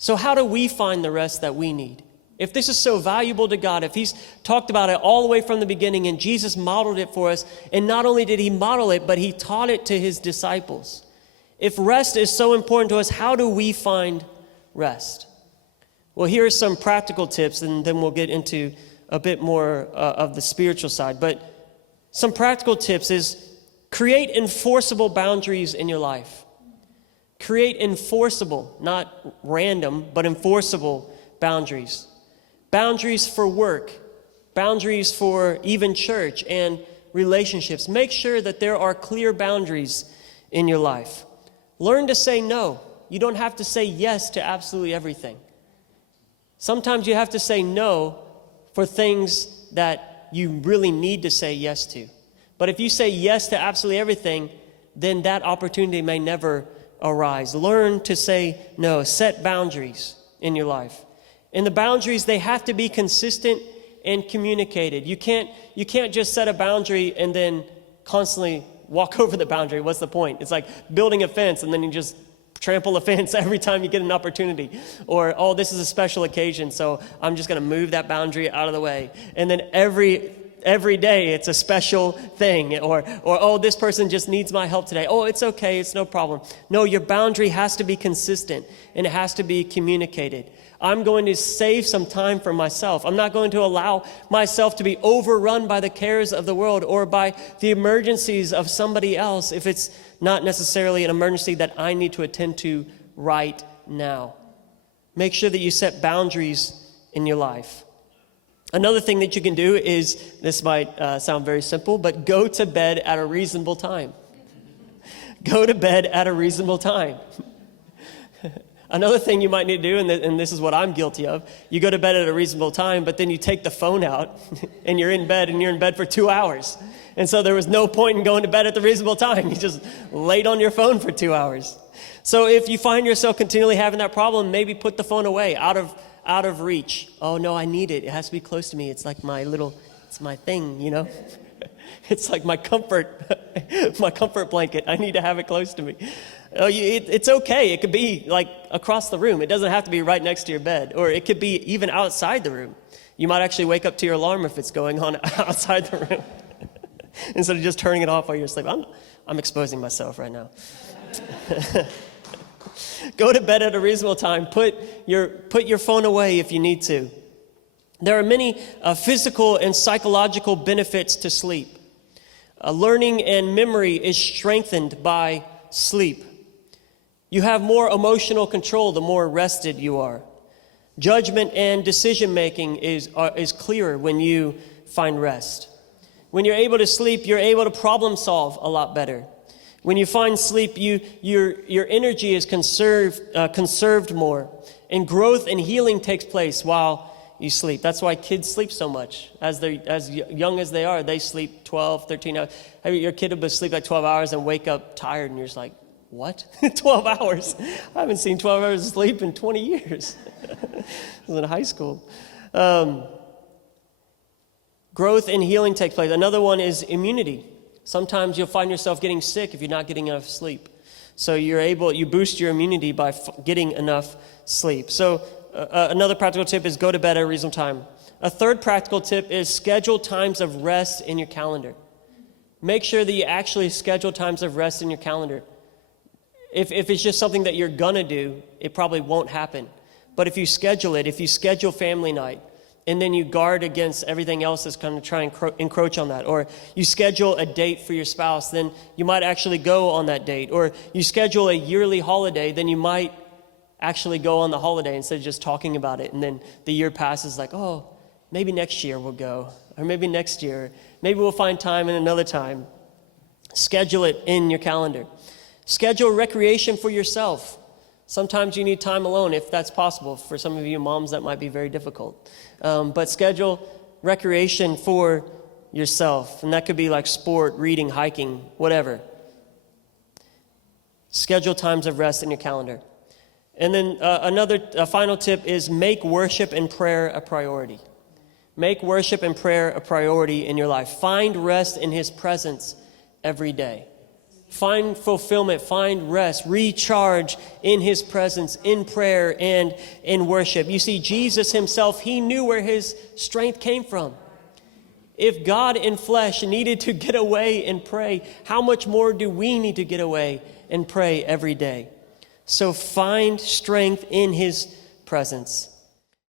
So how do we find the rest that we need? If this is so valuable to God, if he's talked about it all the way from the beginning and Jesus modeled it for us, and not only did he model it, but he taught it to his disciples. If rest is so important to us, how do we find rest? Well, here are some practical tips, and then we'll get into a bit more of the spiritual side. But some practical tips is create enforceable boundaries in your life. Create enforceable, not random, but enforceable boundaries. Boundaries for work, boundaries for even church and relationships. Make sure that there are clear boundaries in your life. Learn to say no. You don't have to say yes to absolutely everything. Sometimes you have to say no for things that you really need to say yes to. But if you say yes to absolutely everything, then that opportunity may never arise. Learn to say no. Set boundaries in your life. And the boundaries, they have to be consistent and communicated. You can't just set a boundary and then constantly walk over the boundary. What's the point? It's like building a fence and then you just trample the fence every time you get an opportunity. Or, oh, this is a special occasion, so I'm just going to move that boundary out of the way. And then every day it's a special thing. Or oh, this person just needs my help today. Oh, it's okay, it's no problem. No, your boundary has to be consistent and it has to be communicated. I'm going to save some time for myself. I'm not going to allow myself to be overrun by the cares of the world or by the emergencies of somebody else if it's not necessarily an emergency that I need to attend to right now. Make sure that you set boundaries in your life. Another thing that you can do is, this might sound very simple, but go to bed at a reasonable time. Go to bed at a reasonable time. Another thing you might need to do, and this is what I'm guilty of, you go to bed at a reasonable time, but then you take the phone out, and you're in bed for 2 hours. And so there was no point in going to bed at the reasonable time. You just laid on your phone for 2 hours. So if you find yourself continually having that problem, maybe put the phone away, out of reach. Oh, no, I need it. It has to be close to me. It's like it's my thing, you know. It's like my comfort blanket. I need to have it close to me. It's okay. It could be like across the room. It doesn't have to be right next to your bed. Or it could be even outside the room. You might actually wake up to your alarm if it's going on outside the room. Instead of just turning it off while you're asleep. I'm exposing myself right now. Go to bed at a reasonable time. Put your phone away if you need to. There are many physical and psychological benefits to sleep. Learning and memory is strengthened by sleep. You have more emotional control the more rested you are. Judgment and decision making is clearer when you find rest. When you're able to sleep, you're able to problem solve a lot better. When you find sleep, your energy is conserved more, and growth and healing takes place while you sleep. That's why kids sleep so much. As young as they are, they sleep 12, 13 hours. Your kid will sleep like 12 hours and wake up tired, and you're just like, what? 12 hours? I haven't seen 12 hours of sleep in 20 years. I was in high school. Growth and healing takes place. Another one is immunity. Sometimes you'll find yourself getting sick if you're not getting enough sleep. So you boost your immunity by getting enough sleep. So another practical tip is go to bed at a reasonable time. A third practical tip is schedule times of rest in your calendar. Make sure that you actually schedule times of rest in your calendar. If it's just something that you're gonna do, it probably won't happen. But if you schedule it, if you schedule family night, and then you guard against everything else that's going to try and encroach on that. Or you schedule a date for your spouse, then you might actually go on that date. Or you schedule a yearly holiday, then you might actually go on the holiday instead of just talking about it. And then the year passes like, oh, maybe next year we'll go. Or maybe next year. Maybe we'll find time in another time. Schedule it in your calendar. Schedule recreation for yourself. Sometimes you need time alone if that's possible. For some of you moms, that might be very difficult. But schedule recreation for yourself. And that could be like sport, reading, hiking, whatever. Schedule times of rest in your calendar. And then a final tip is make worship and prayer a priority. Make worship and prayer a priority in your life. Find rest in His presence every day. find fulfillment, find rest, recharge in his presence, in prayer and in worship. You see, Jesus himself, he knew where his strength came from. If God in flesh needed to get away and pray, how much more do we need to get away and pray every day? So find strength in his presence.